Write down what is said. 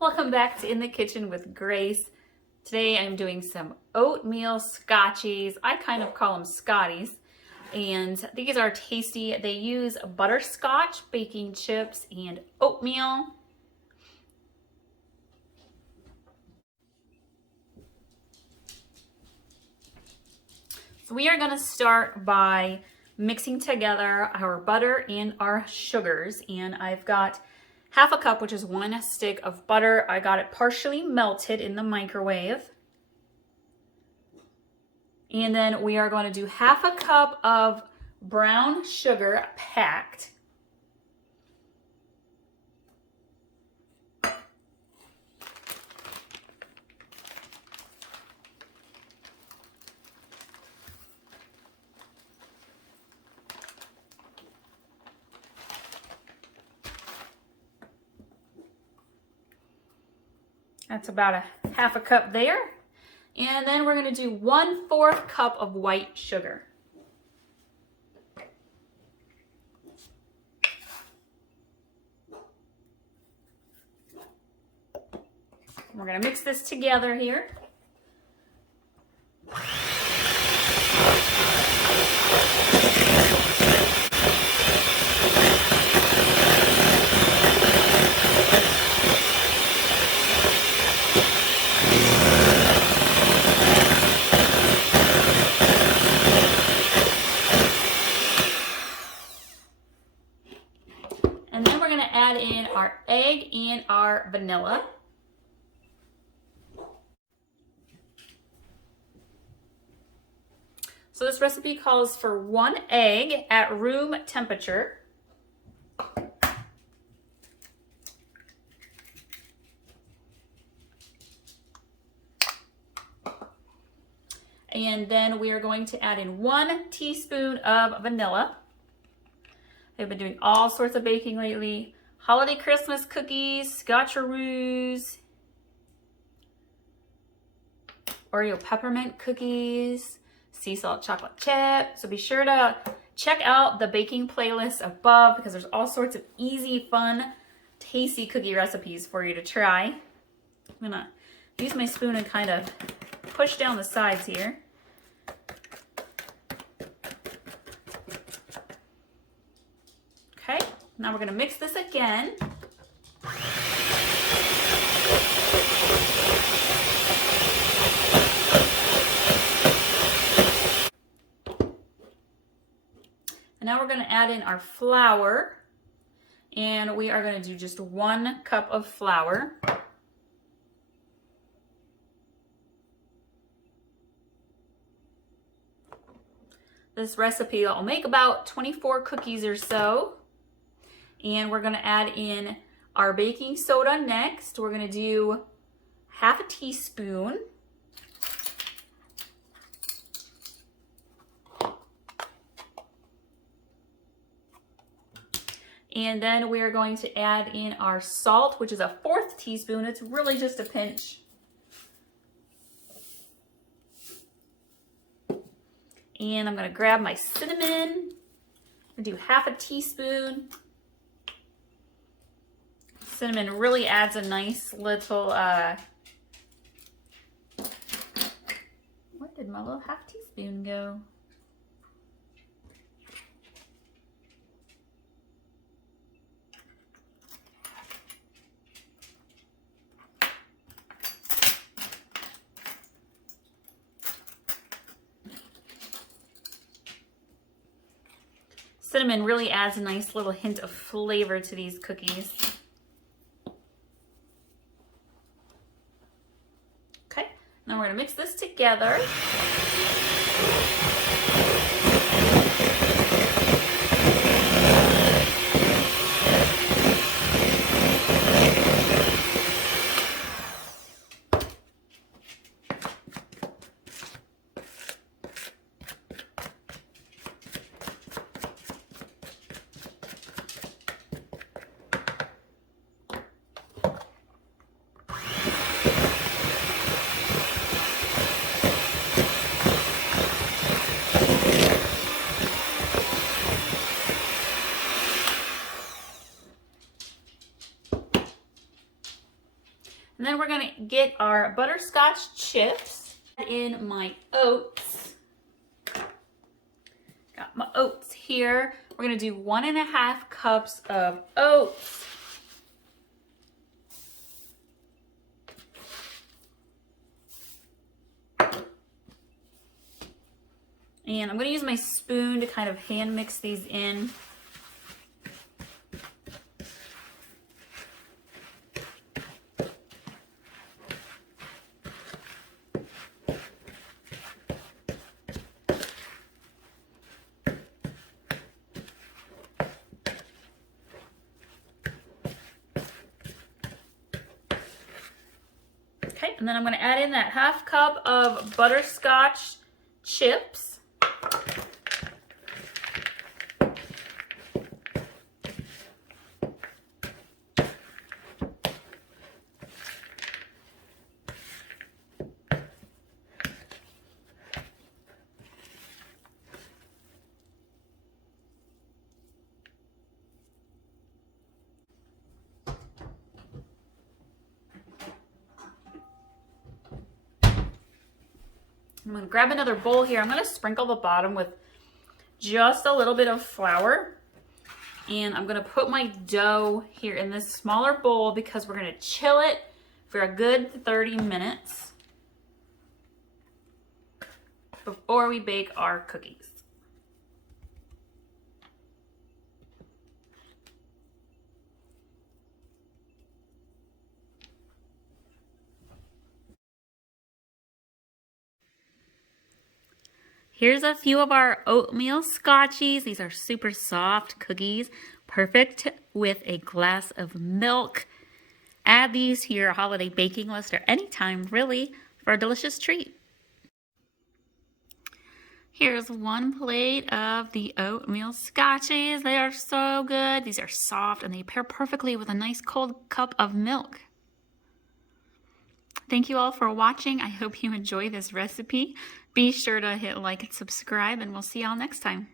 Welcome back to In the Kitchen with Grace. Today I'm doing some oatmeal scotchies. I kind of call them Scotties. And these are tasty. They use butterscotch, baking chips, and oatmeal. So we are going to start by mixing together our butter and our sugars. And I've got half a cup, which is 1 stick of butter. I got it partially melted in the microwave. And then we are going to do half a cup of brown sugar packed. That's about a half a cup there. And then we're going to do 1/4 cup of white sugar. We're going to mix this together here. And then we're going to add in our egg and our vanilla. So this recipe calls for 1 egg at room temperature. And then we are going to add in 1 teaspoon of vanilla. I've been doing all sorts of baking lately. Holiday Christmas cookies, scotcheroos, Oreo peppermint cookies, sea salt chocolate chip. So be sure to check out the baking playlist above because there's all sorts of easy, fun, tasty cookie recipes for you to try. I'm gonna use my spoon and kind of push down the sides here. Okay, now we're gonna mix this again. And now we're going to add in our flour, and we are going to do just 1 cup of flour. This recipe will make about 24 cookies or so. And we're going to add in our baking soda next. We're going to do half a teaspoon. And then we are going to add in our salt, which is a 1/4 teaspoon. It's really just a pinch. And I'm going to grab my cinnamon and do half a teaspoon. Cinnamon really adds a nice little, where did my little half teaspoon go? Cinnamon really adds a nice little hint of flavor to these cookies. Okay, now we're going to mix this together. And then we're gonna get our butterscotch chips. In my oats. Got my oats here. We're gonna do 1.5 cups of oats. And I'm gonna use my spoon to kind of hand mix these in. Okay, and then I'm going to add in that 1/2 cup of butterscotch chips. I'm going to grab another bowl here. I'm going to sprinkle the bottom with just a little bit of flour. And I'm going to put my dough here in this smaller bowl because we're going to chill it for a good 30 minutes before we bake our cookies. Here's a few of our Oatmeal Scotchies. These are super soft cookies, perfect with a glass of milk. Add these to your holiday baking list or anytime, really, for a delicious treat. Here's one plate of the Oatmeal Scotchies. They are so good. These are soft and they pair perfectly with a nice cold cup of milk. Thank you all for watching. I hope you enjoy this recipe. Be sure to hit like and subscribe, and we'll see y'all next time.